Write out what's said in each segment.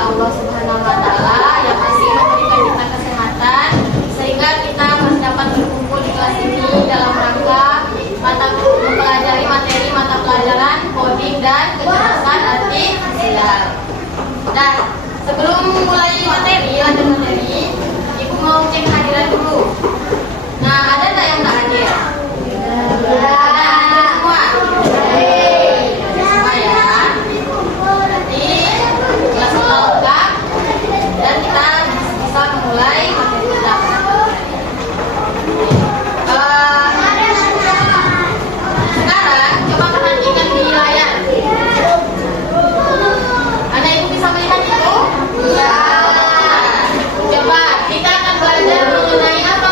Allah Subhanahu wa Ta'ala yang masih memberikan kita kesehatan sehingga kita masih dapat berkumpul di kelas ini dalam rangka mempelajari materi mata pelajaran coding dan kecerdasan artifisial. Dan sebelum mulai lanjut materi, Ibu mau cek hadiran dulu. Nah, ada nggak yang nggak hadir? Ada semua. Semua ya. Berarti kelas kita lengkap dan kita bisa memulai materi kita. Sekarang coba perhatikan di layar. Ada ibu bisa melihat itu? Ya. Coba kita akan belajar mengenai apa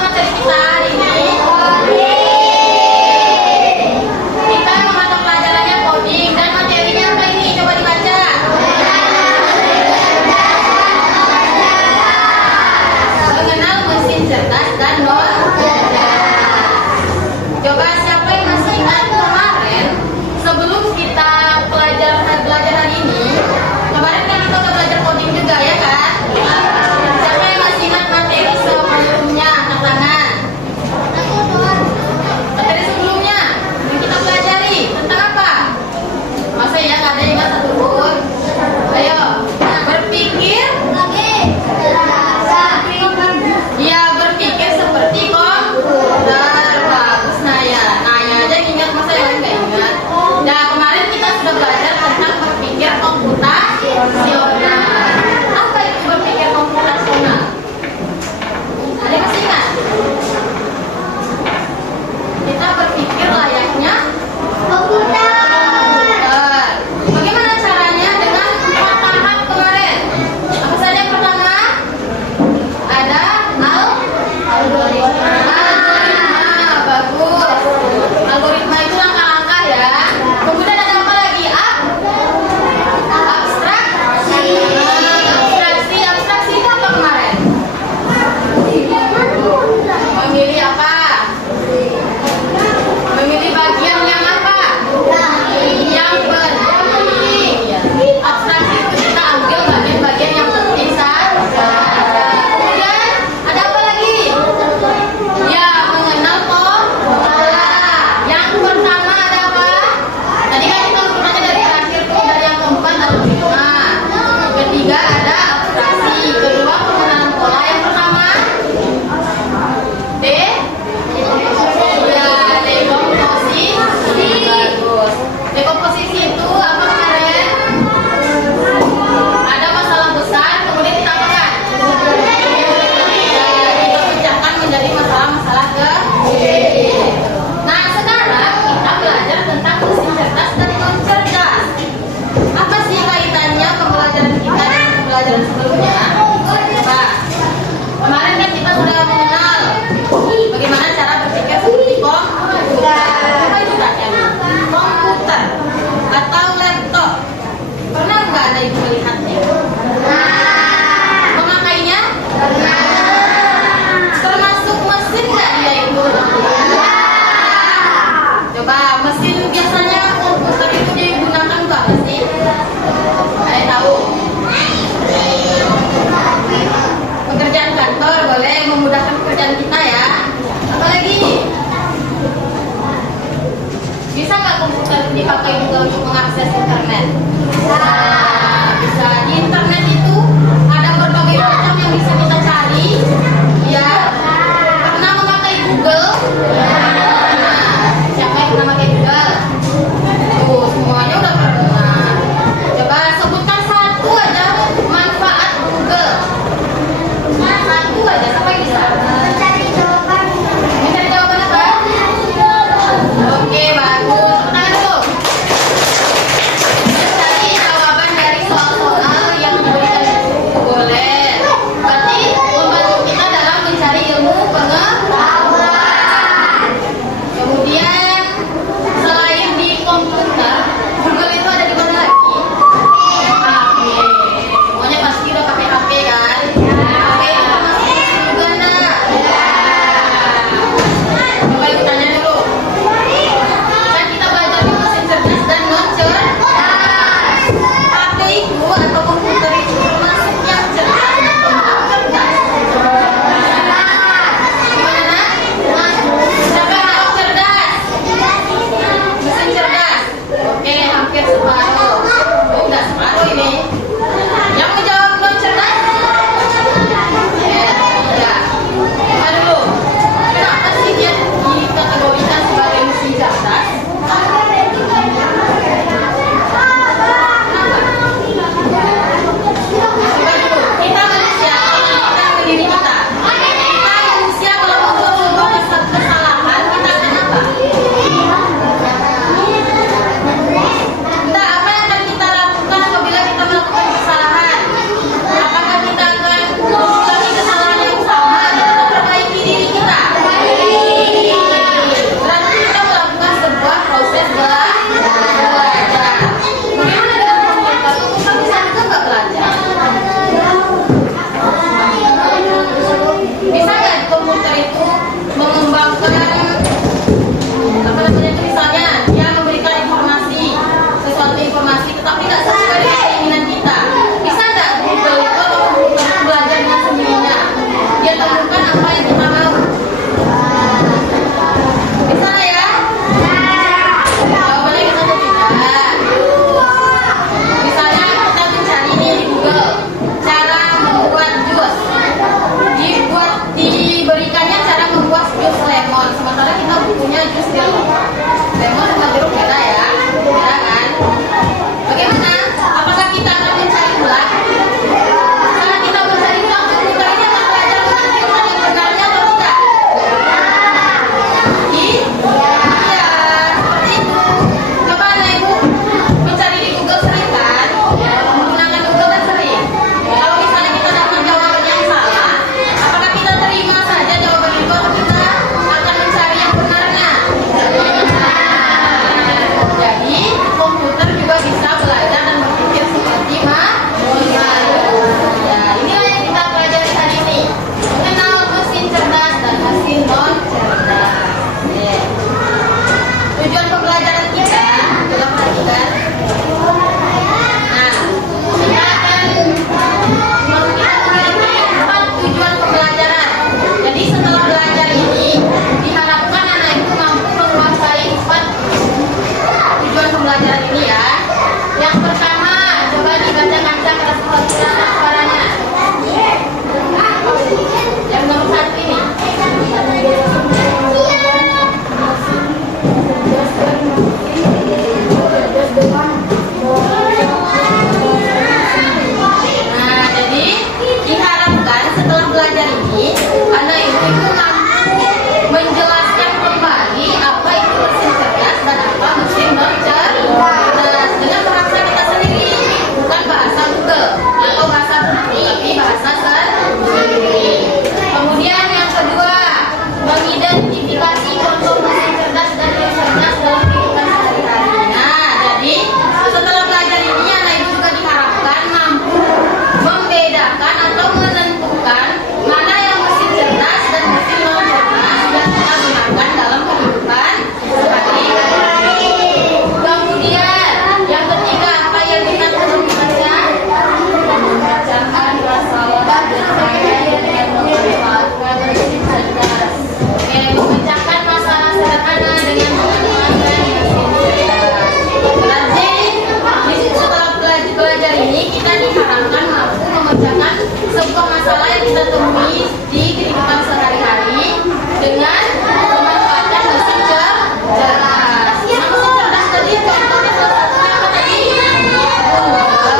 mengerjakan sebuah masalah yang kita temui di kehidupan sehari-hari dengan memanfaatkan mesin cerdas. Nah, mesin cerdas tadi contohnya salah satunya apa tadi? Itu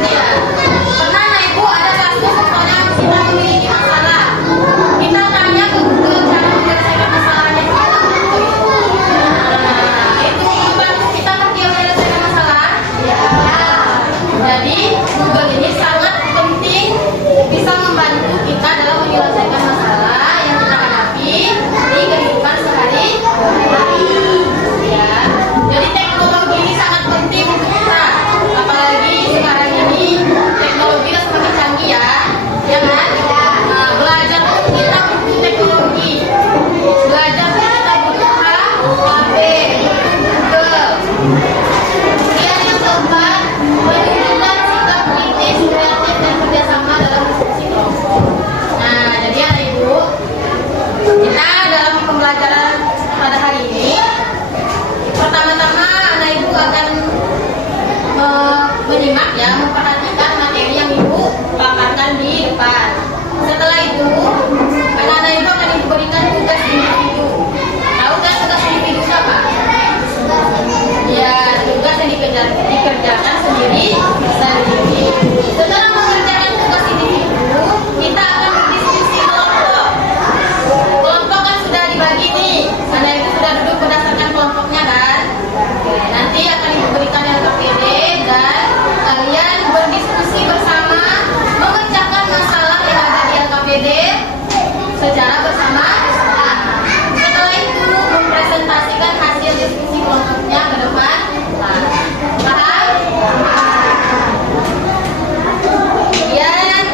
dia. Pernah nggak Ibu ada kasus misalnya kita memiliki masalah, kita tanya ke Google cara menyelesaikan masalahnya gimana? Itu membantu kita menyelesaikan masalah. Jadi Google ini sangat penting, bisa membantu kita dalam menyelesaikan masalah yang kita hadapi di kehidupan sehari-hari. Ya, jadi teknologi ini sangat penting untuk kita, apalagi sekarang ini teknologi sudah semakin canggih ya kan? Nah, belajar pun kita butuh teknologi, belajar pun kita butuh HP, Google. Kemudian yang keempat, menunjukkan sikap kritis, kreatif, dan kerjasama dalam diskusi kelompok. Nah, jadi anak ibu, kita dalam pembelajaran pada hari ini, pertama-tama anak ibu akan menyimak ya, memperhatikan materi yang ibu paparkan di depan. Setelah itu, anak-anak ibu akan diberikan tugas individu. Tahu kan tugas individu apa? Ya, tugas yang dikerjakan sendiri. Setelah mengerjakan tugas individu, kita akan berdiskusi kelompok. Kelompok kan sudah dibagi nih, anak ibu sudah duduk berdasarkan kelompoknya kan. Nanti akan diberikan LKPD dan kalian berdiskusi bersama, memecahkan masalah yang ada di LKPD secara bersama. Setelah itu mempresentasikan hasil diskusi kelompoknya ke depan. Paham? Kemudian,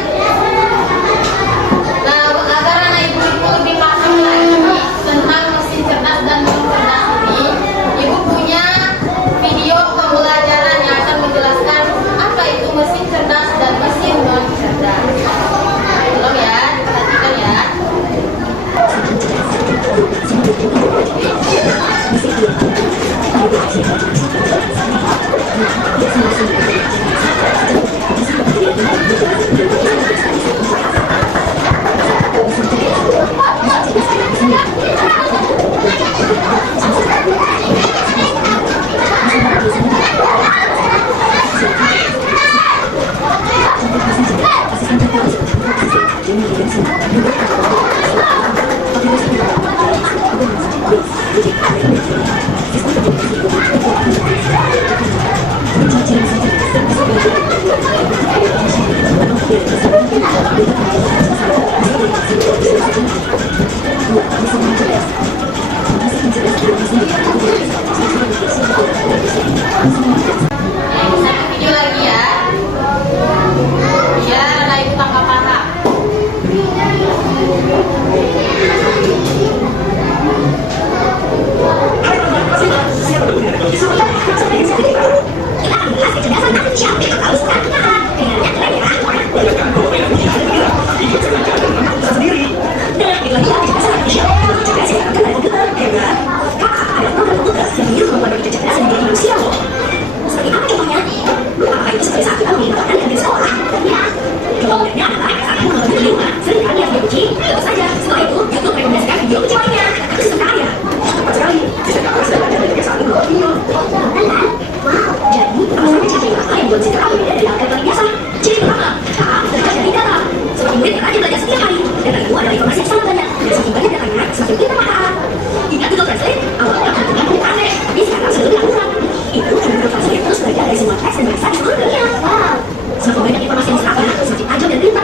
nah agar anak ibu itu lebih paham lagi tentang mesin cerdas dan non cerdas ini, ibu punya video pembelajaran yang akan menjelaskan apa itu mesin cerdas dan mesin non cerdas. Tolong ya, diperhatikan ya. Satu video lagi ya, biar anak ibu tambah paham. Semakin banyak informasi yang serap ya, semakin tajam dan pintar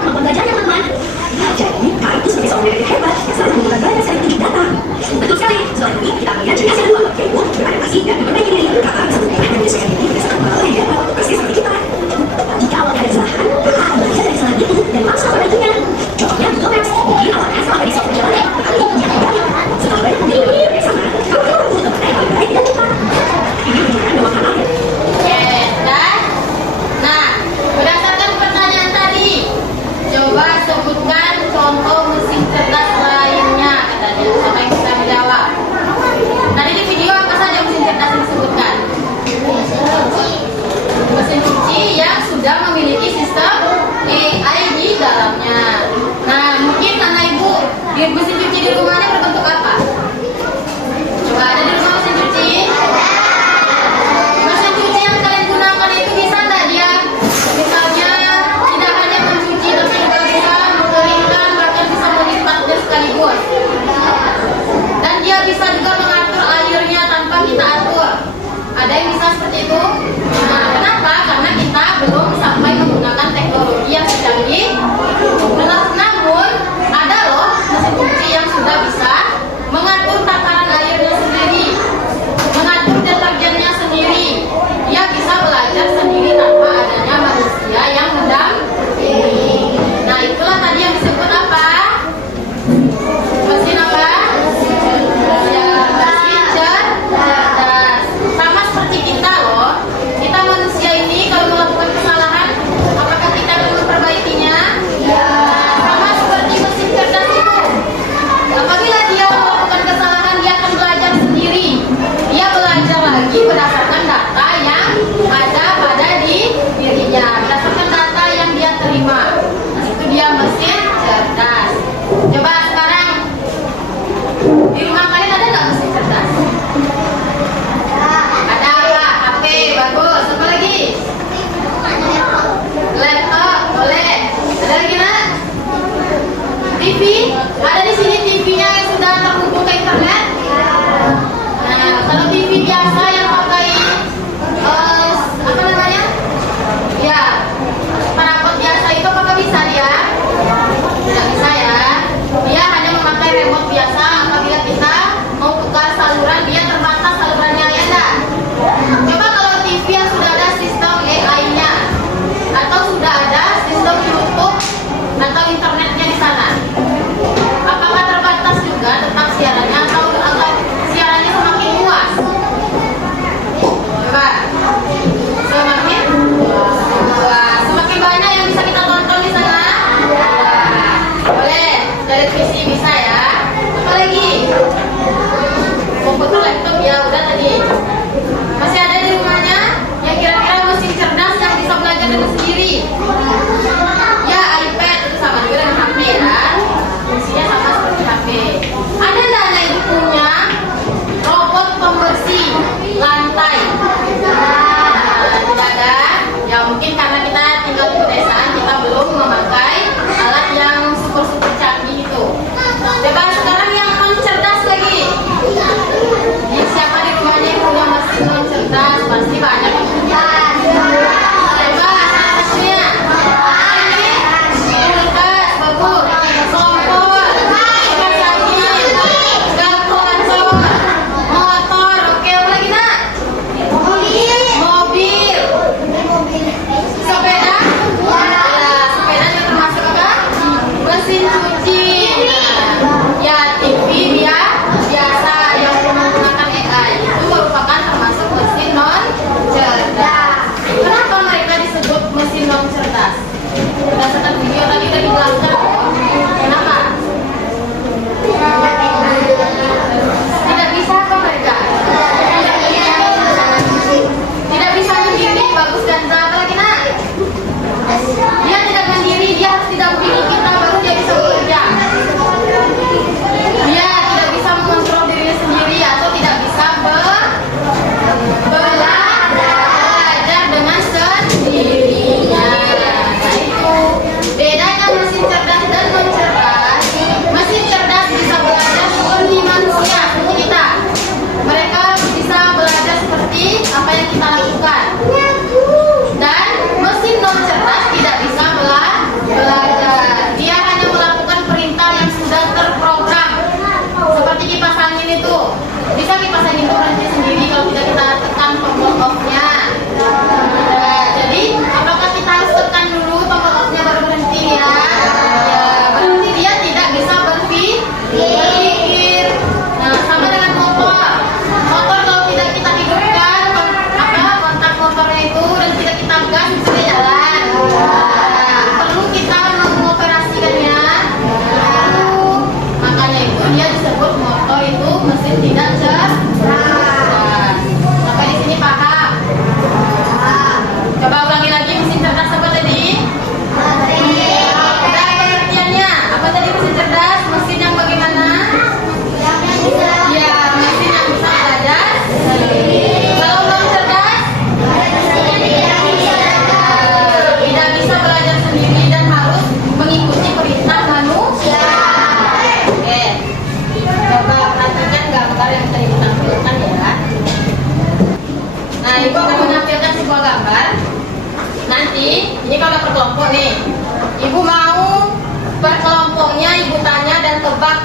Ibu mau per kelompoknya ibu tanya dan tebak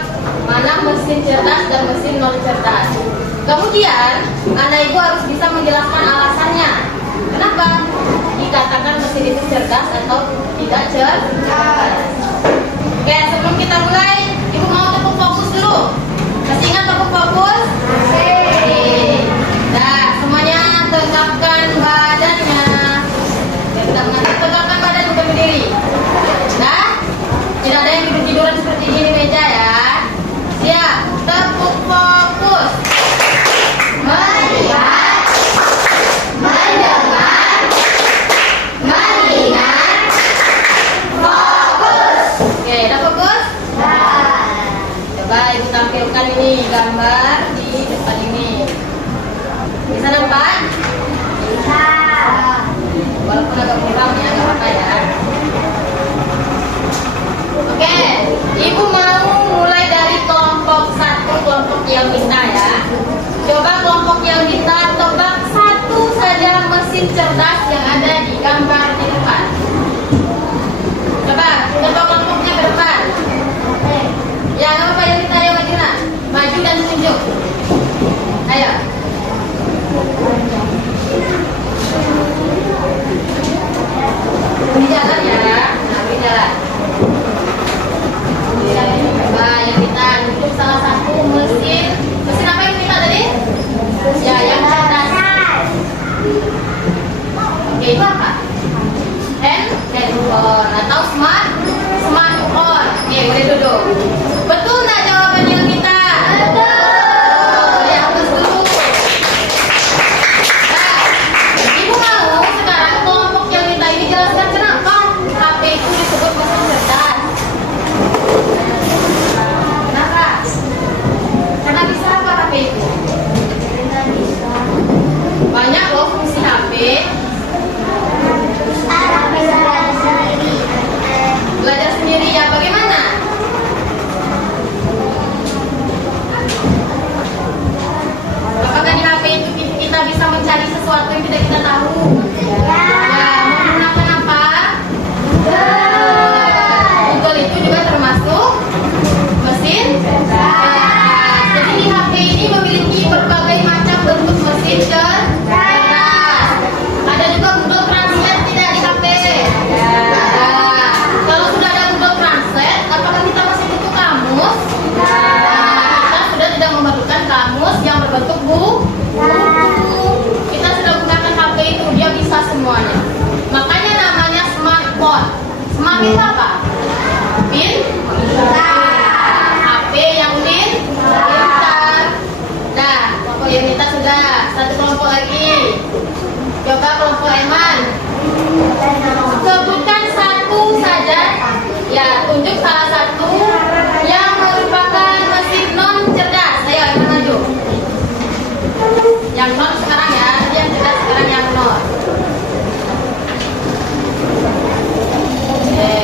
mana mesin cerdas dan mesin non cerdas. Kemudian anak ibu harus bisa menjelaskan alasannya. Kenapa dikatakan mesin itu cerdas atau tidak cerdas? Oke, sebelum kita mulai, ibu mau tepuk fokus dulu. Masih ingat tepuk fokus? Oke. Nah, semuanya tegakkan badannya. Tegakkan badan untuk berdiri. Nah, tidak ada yang tidur-tiduran seperti ini di meja ya. Siap, tepuk fokus. Melihat, mendengar, mengingat, fokus. Oke, udah fokus? Coba ibu tampilkan ini gambar di depan ini. Bisa nampak? Bisa. Walaupun agak kurang ya, nggak apa-apa ya. Oke, ibu mau mulai dari kelompok 1, kelompok yang minta ya. Coba kelompok yang minta tebak satu saja mesin cerdas yang ada di gambar di depan. Coba, tebak kelompoknya ke depan. Ya, nggak apa-apa yang minta, ya maju nak. Maju dan tunjuk. Ayo. Beri jalan ya. Nah, beri jalan. Coba yang kita untuk salah satu mesin apa yang kita tadi? Ya, yang cerdas. Oke, itu apa? Handphone atau smartphone. Oke, boleh duduk. Betul nggak jawaban yang kita? Betul. Ya, betul. Nah, ibu mau sekarang kelompok yang minta ini jelaskan kenapa HP itu disebut mesin cerdas. Kenapa? Karena bisa apa HP itu? Banyak loh fungsi HP. Belajar sendiri ya, bagaimana? Apakah di HP itu kita bisa mencari sesuatu yang tidak kita tahu? Ya, menggunakan apa? Google itu juga termasuk mesin cerdas. Jadi di HP ini memiliki berbagai macam bentuk mesin cerdas. Ada juga Google Translate tidak di HP. Kalau sudah ada Google Translate, apakah kita masih butuh kamus? Kita sudah tidak memerlukan kamus yang berbentuk buku. Kita sudah gunakan HP itu, dia bisa semuanya. Makanya namanya smartphone. Smart itu apa? HP yang pintar. Nah, kelompok yang minta sudah. Satu kelompok lagi. Coba kelompok Eman. Sebutkan satu saja. Ya, tunjuk salah satu yang merupakan mesin non cerdas. Ayo, Eman maju. Yang non sekarang ya, tadi yang cerdas, sekarang yang non. Oke.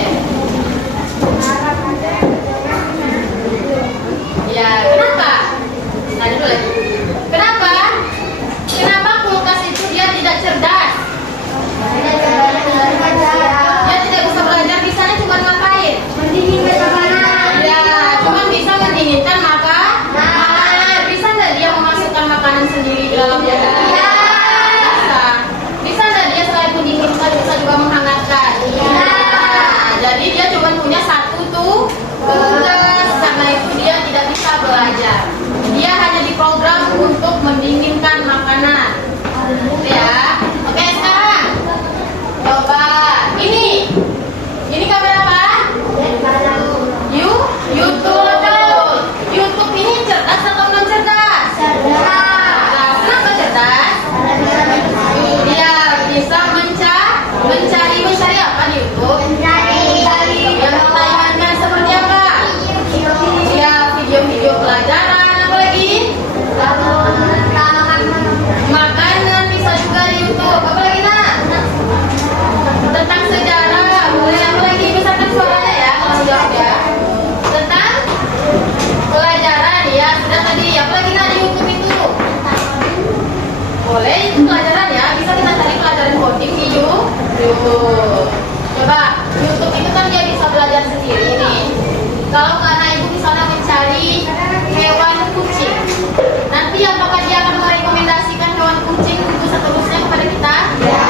Ya, kenapa? Tadi dulu lagi. Kenapa? Kenapa kulkas itu dia tidak cerdas? Dia tidak bisa belajar, bisanya cuma ngapain? Ya, cuma bisa mendinginkan makanan. Bisa nggak dia memasukkan makanan sendiri ke dalamnya? Bisa. Bisa nggak dia selain mendinginkan bisa juga menghangatkan? Jadi dia cuma punya satu tugas, karena itu dia tidak bisa belajar. Dia hanya diprogram untuk mendinginkan makanan. Ya, oke sekarang coba ini kamera apa? YouTube. YouTube ini cerdas atau non cerdas? Nah, kenapa cerdas? Dia bisa mencari apa di YouTube? Yang kita ingatkan seperti apa? Ya, video-video pelajaran, apa lagi? Makanan bisa juga di YouTube. Apa lagi nak? Tentang sejarah, boleh apa lagi? Misalkan suaranya ya, kalau jawab ya. Tentang pelajaran ya, sudah tadi. Apa lagi nak di YouTube itu? Boleh itu pelajaran ya, bisa kita cari pelajaran coding di YouTube. Coba YouTube itu kan dia Kalau anak ibu misalnya mencari hewan kucing, nanti apakah dia akan merekomendasikan hewan kucing untuk seterusnya kepada kita? Ya.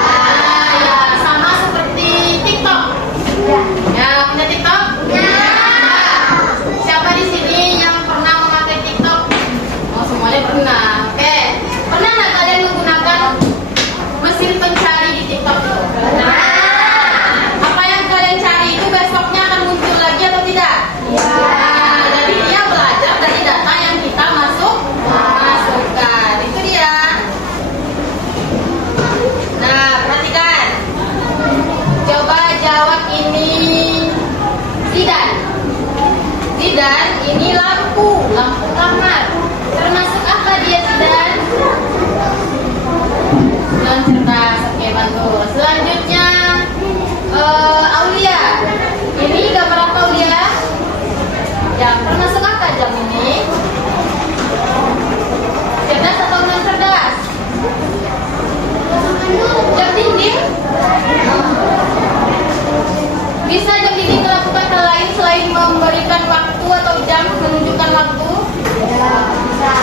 Ya, sama seperti TikTok. Ya, punya TikTok? Ya. Siapa di sini yang pernah memakai TikTok? Oh, semuanya pernah. Oke. Pernah nggak kalian menggunakan mesin pencari di TikTok itu? Pernah. Apa yang kalian cari itu besoknya akan muncul lagi atau tidak? Ya. Jadi dia belajar dari data yang kita masukkan. Itu dia. Nah, perhatikan. Coba jawab ini. Zidan. Zidan, ini lampu kamar. Termasuk apa dia, Zidan? Non cerdas. Oke, bantu. Selanjutnya Aulia. Ini gambar apa, Aulia? Jam. Termasuk apa jam ini? Cerdas atau non cerdas? Jam dinding? Bisa jam dinding melakukan hal lain selain memberikan waktu atau jam menunjukkan waktu? Ya, bisa.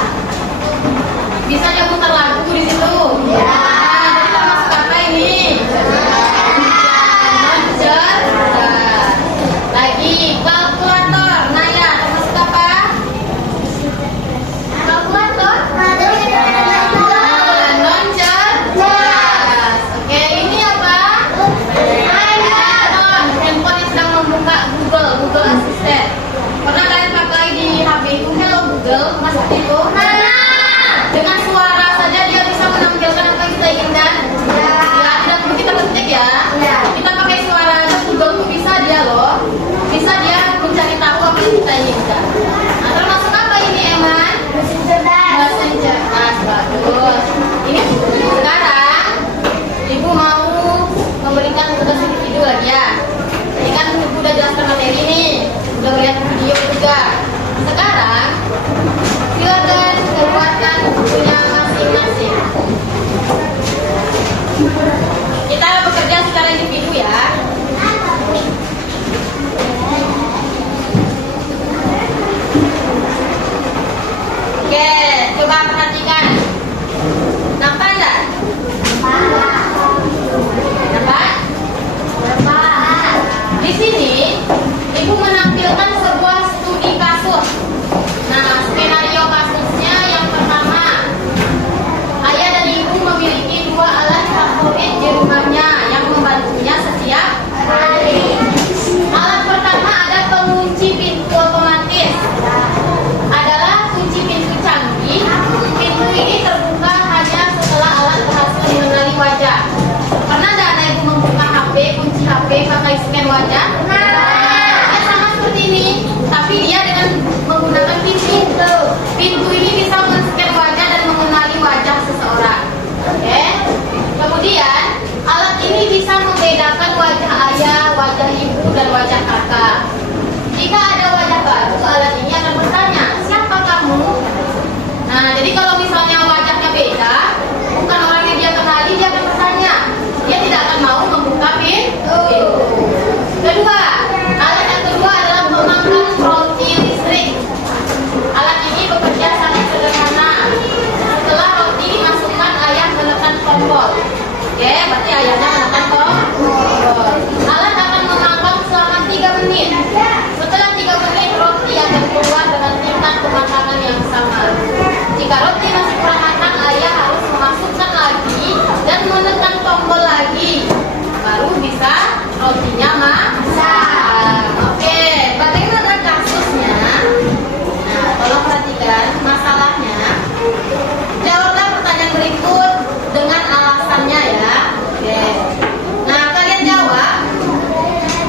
Bisa dia putar lagu di situ? Ya. Jadi termasuk apa ini? Cerdas. Lagi kalkulator. Naya, termasuk apa? Kalkulator? Non cerdas. Oke, ini apa? Handphone yang sedang membuka Google Assistant. Pernah kalian pakai di HP itu Hello Google? Masuk itu? Dengan suara saja dia bisa menampilkan apa yang kita inginkan. Ya, tidak perlu kita ketik ya. Kita pakai suara aja Google tuh bisa dia loh. Bisa dia mencari tahu apa yang kita inginkan. Nah, termasuk apa ini, Eman? Mesin cerdas. Mesin cerdas, bagus. Ini sekarang Ibu mau memberikan tugas individu lagi ya. Ini kan Ibu udah jelaskan materi nih, udah lihat video juga. Sekarang silakan keluarkan bukunya masing-masing. Kita bekerja secara individu ya. Oke, coba perhatikan. Nampak enggak? Nampak? Di sini Ibu menampilkan sebuah studi kasus. Nah, skenario kasusnya yang pertama, ayah dan ibu memiliki dua alat favorit di rumahnya yang membantunya setiap hari. Alat pertama ada pengunci pintu otomatis. Adalah kunci pintu canggih. Pintu ini terbuka hanya setelah alat berhasil mengenali wajah. Pernah nggak anak ibu membuka HP, kunci HP pakai scan wajah? Ya, sama seperti ini, tapi dia dengan menggunakan pintu. Pintu ini bisa men-scan wajah dan mengenali wajah seseorang. Oke. Kemudian alat ini bisa membedakan wajah ayah, wajah ibu, dan wajah kakak. Jika ada wajah baru, alat ini akan bertanya, siapa kamu? Nah, jadi kalau misalnya wajahnya beda, bukan orang yang dia kenali, dia akan bertanya. Dia tidak akan mau membuka pintu. Kedua, alat yang kedua adalah pemangkas roti listrik. Alat ini bekerja sangat sederhana. Setelah roti dimasukkan, ayah menekan tombol. Oke, berarti ayahnya menekan tombol. Alat akan memanggang selama 3 menit. Setelah 3 menit, roti akan keluar dengan tingkat kematangan yang sama. Jika roti masih kurang matang, ayah harus memasukkan lagi dan menekan tombol lagi. Baru bisa rotinya masak. Oke, bagaimana kasusnya? Nah, tolong perhatikan masalahnya. Jawablah pertanyaan berikut dengan alasannya ya. Oke. Nah, kalian jawab.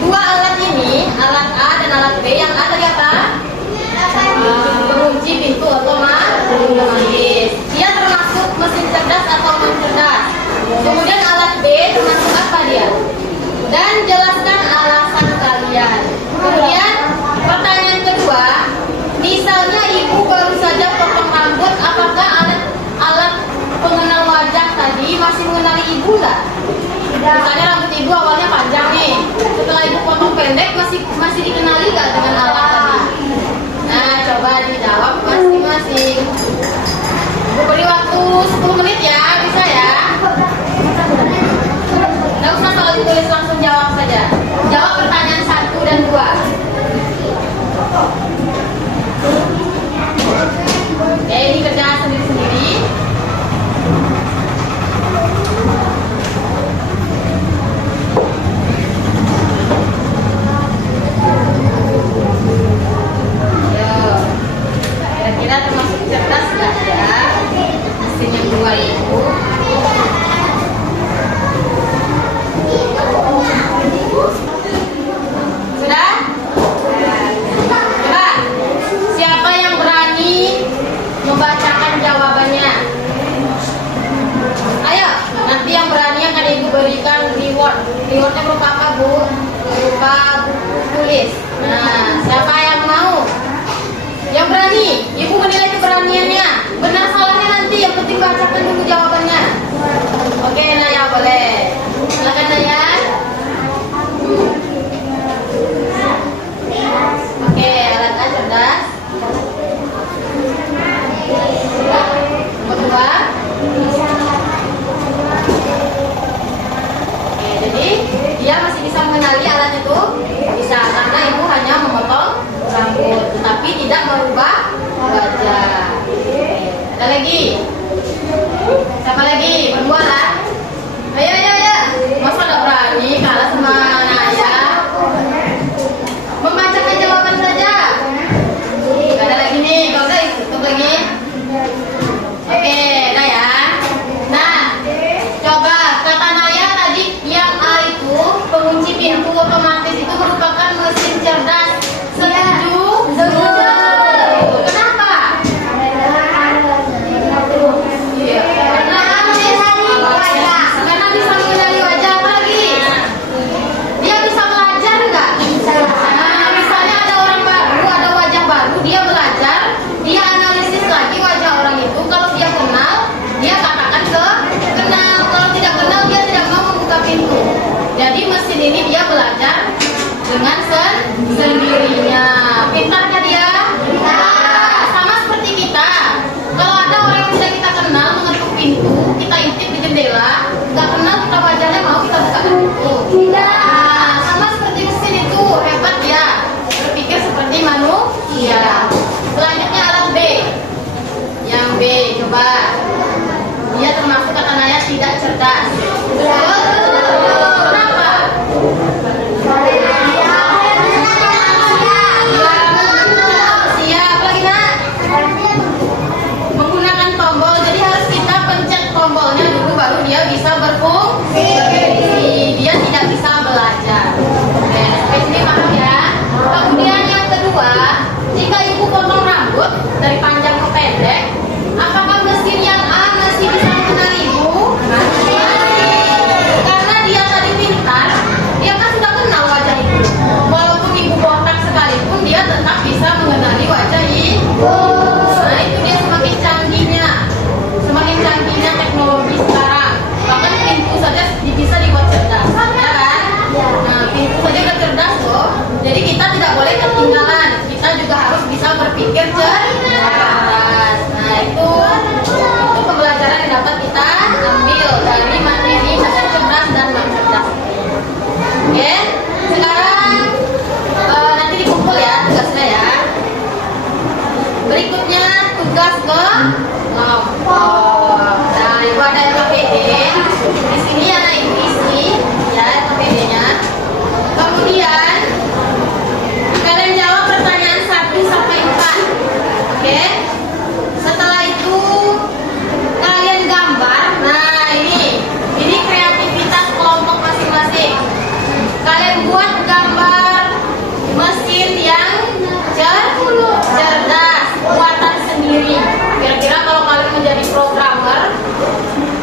Dua alat ini, alat A dan alat B, yang A tadi apa? Pengunci pintu otomatis. Dia termasuk mesin cerdas atau non cerdas. Kemudian alat B termasuk apa dia? Dan jelaskan alasan kalian. Kemudian pertanyaan kedua, misalnya ibu baru saja potong rambut, apakah alat pengenal wajah tadi masih mengenali ibu nggak? Misalnya rambut ibu awalnya panjang nih, setelah ibu potong pendek masih dikenali nggak dengan alat tadi?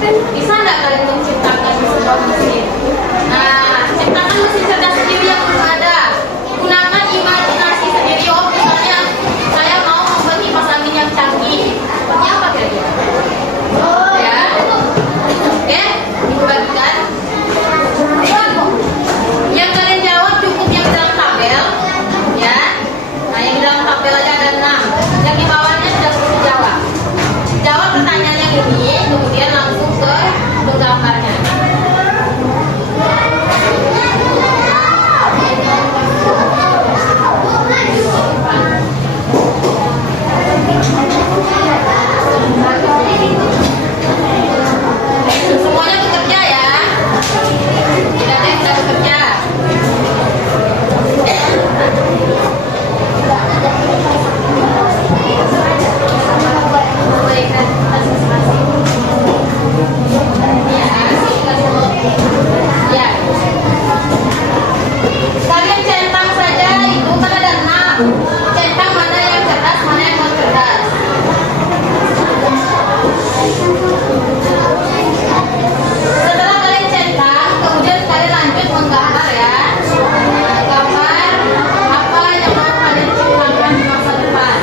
Bisa nggak kalian menciptakan sebuah mesin? Nah, ciptakan mesin cerdas sendiri yang belum ada. Gunakan imajinasi sendiri. Oh, misalnya saya mau membuat kipas angin yang canggih. Seperti apa kira-kira? Ya, oke, dibagikan. Yang kalian jawab cukup yang dalam tabel, ya. Nah, yang dalam tabel aja ada 6. Yang di bawahnya sudah selesai jawab. Jawab pertanyaannya ini, kemudian langsung ke penggambarnya. Semuanya bekerja ya. Tidak ada yang tidak bekerja. Ya. Kalian centang saja itu kan ada 6. Centang mana yang cerdas, mana yang non cerdas. Setelah kalian centang, kemudian kalian lanjut menggambar ya. Gambar apa yang mau kalian ciptakan di masa depan.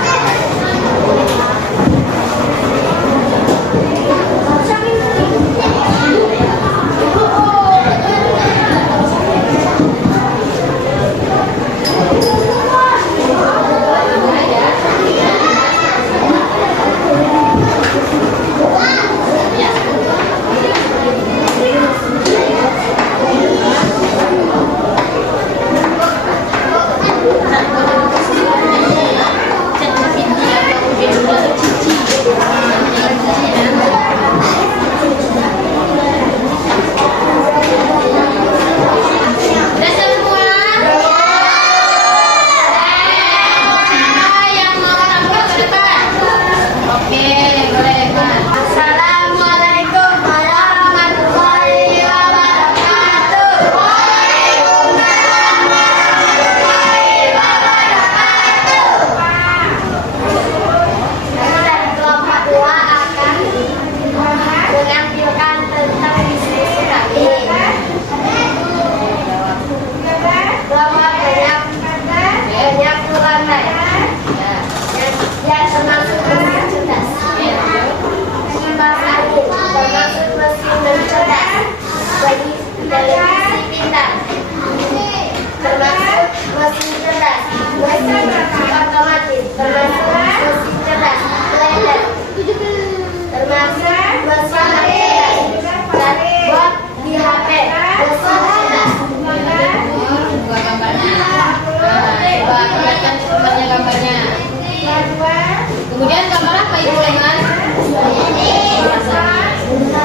Kemudian gambar apa Ibu Leman?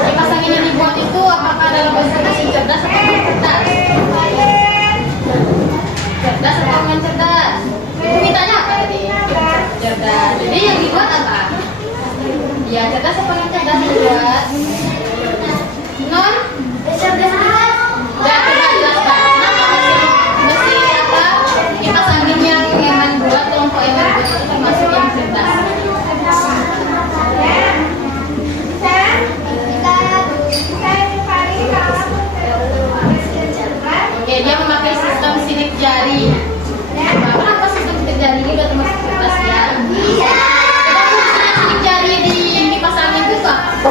Kipas angin yang dibuat itu apakah dalam bentuk mesin cerdas atau non cerdas? Cerdas atau non cerdas? Ibu mintanya apa tadi? Cerdas. Jadi yang dibuat apa? Ya, cerdas atau non cerdas yang dibuat? Non cerdas. Ya, kita jelaskan. Kenapa mesin apa? Kipas angin yang Eman buat, kelompok Eman buat itu termasuk yang cerdas. Oke, dia memakai sistem sidik jari. Kenapa sistem sidik jari ini udah termasuk cerdas ya? Iya. Fungsinya sidik jari di kipas angin itu apa?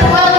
kedua